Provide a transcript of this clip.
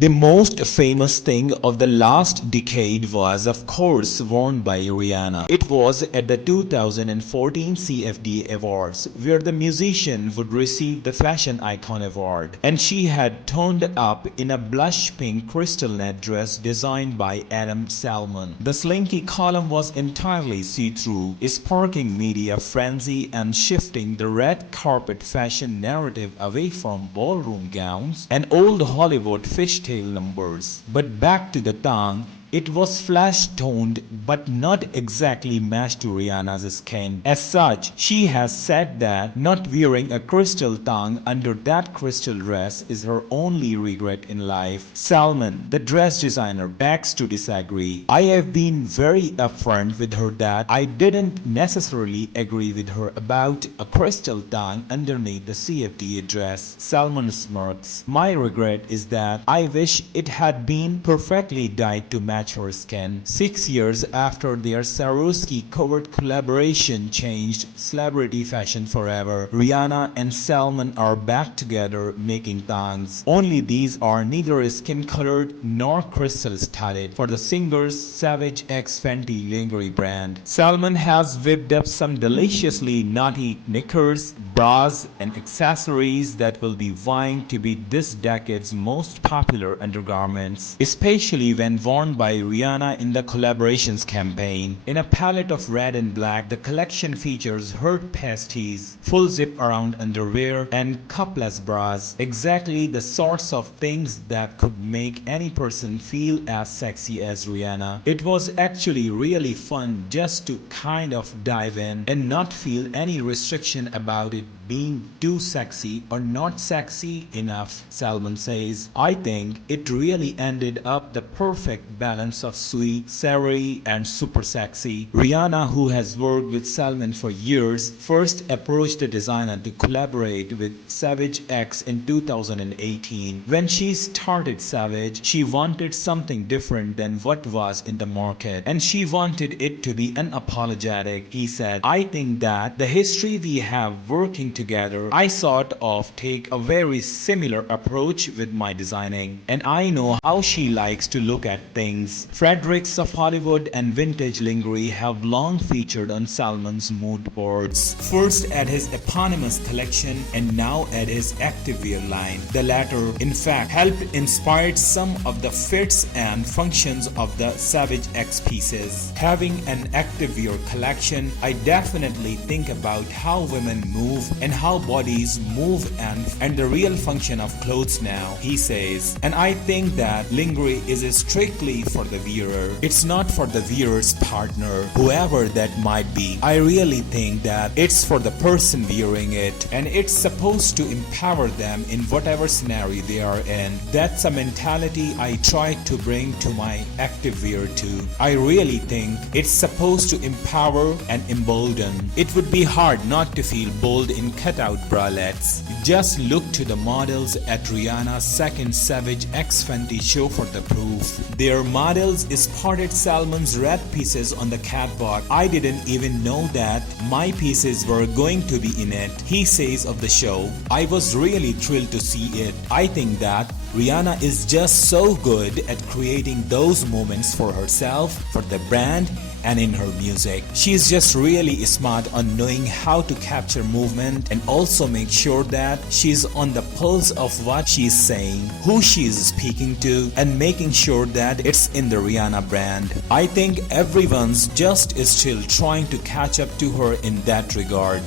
The most famous thing of the last decade was, of course, worn by Rihanna. It was at the 2014 CFD Awards, where the musician would receive the Fashion Icon Award, and she had turned up in a blush pink crystal net dress designed by Adam Salmon. The slinky column was entirely see-through, sparking media frenzy and shifting the red carpet fashion narrative away from ballroom gowns and old Hollywood fishtail numbers. But back to the tongue. It was flesh-toned but not exactly matched to Rihanna's skin. As such, she has said that not wearing a crystal tongue under that crystal dress is her only regret in life. Salmon, the dress designer, begs to disagree. I have been very upfront with her that I didn't necessarily agree with her about a crystal tongue underneath the CFDA dress. Salmon smirks. My regret is that I wish it had been perfectly dyed to match her skin. 6 years after their Swarovski-covered collaboration changed celebrity fashion forever, Rihanna and Salmon are back together making tongues. Only these are neither skin-colored nor crystal-studded for the singer's Savage X Fenty lingerie brand. Salmon has whipped up some deliciously naughty knickers, bras, and accessories that will be vying to be this decade's most popular undergarments, especially when worn by Rihanna in the collaborations campaign. In a palette of red and black, the collection features hurt pasties, full zip around underwear, and cupless bras. Exactly the sorts of things that could make any person feel as sexy as Rihanna. It was actually really fun just to kind of dive in and not feel any restriction about it being too sexy or not sexy enough, Salmon says. I think it really ended up the perfect balance of sweet, savory, and super sexy. Rihanna, who has worked with Salmon for years, first approached the designer to collaborate with Savage X in 2018. When she started Savage, she wanted something different than what was in the market, and she wanted it to be unapologetic. He said, I think that the history we have working together, I sort of take a very similar approach with my designing, and I know how she likes to look at things. Fredericks of Hollywood and vintage lingerie have long featured on Salmon's mood boards, first at his eponymous collection and now at his activewear line. The latter, in fact, helped inspire some of the fits and functions of the Savage X pieces. Having an activewear collection, I definitely think about how women move and how bodies move and the real function of clothes now, he says. And I think that lingerie is strictly for the wearer. It's not for the wearer's partner, whoever that might be. I really think that it's for the person wearing it, and it's supposed to empower them in whatever scenario they are in. That's a mentality I try to bring to my activewear too. I really think it's supposed to empower and embolden. It would be hard not to feel bold in cutout bralettes. Just look to the models at Rihanna's second Savage X Fenty show for the proof. Their models spotted Salmon's red pieces on the catwalk. I didn't even know that my pieces were going to be in it, he says of the show. I was really thrilled to see it. I think that Rihanna is just so good at creating those moments for herself, for the brand, and in her music. She's just really smart on knowing how to capture movement and also make sure that she's on the pulse of what she's saying, who she's speaking to, and making sure that it's in the Rihanna brand. I think everyone's just still trying to catch up to her in that regard.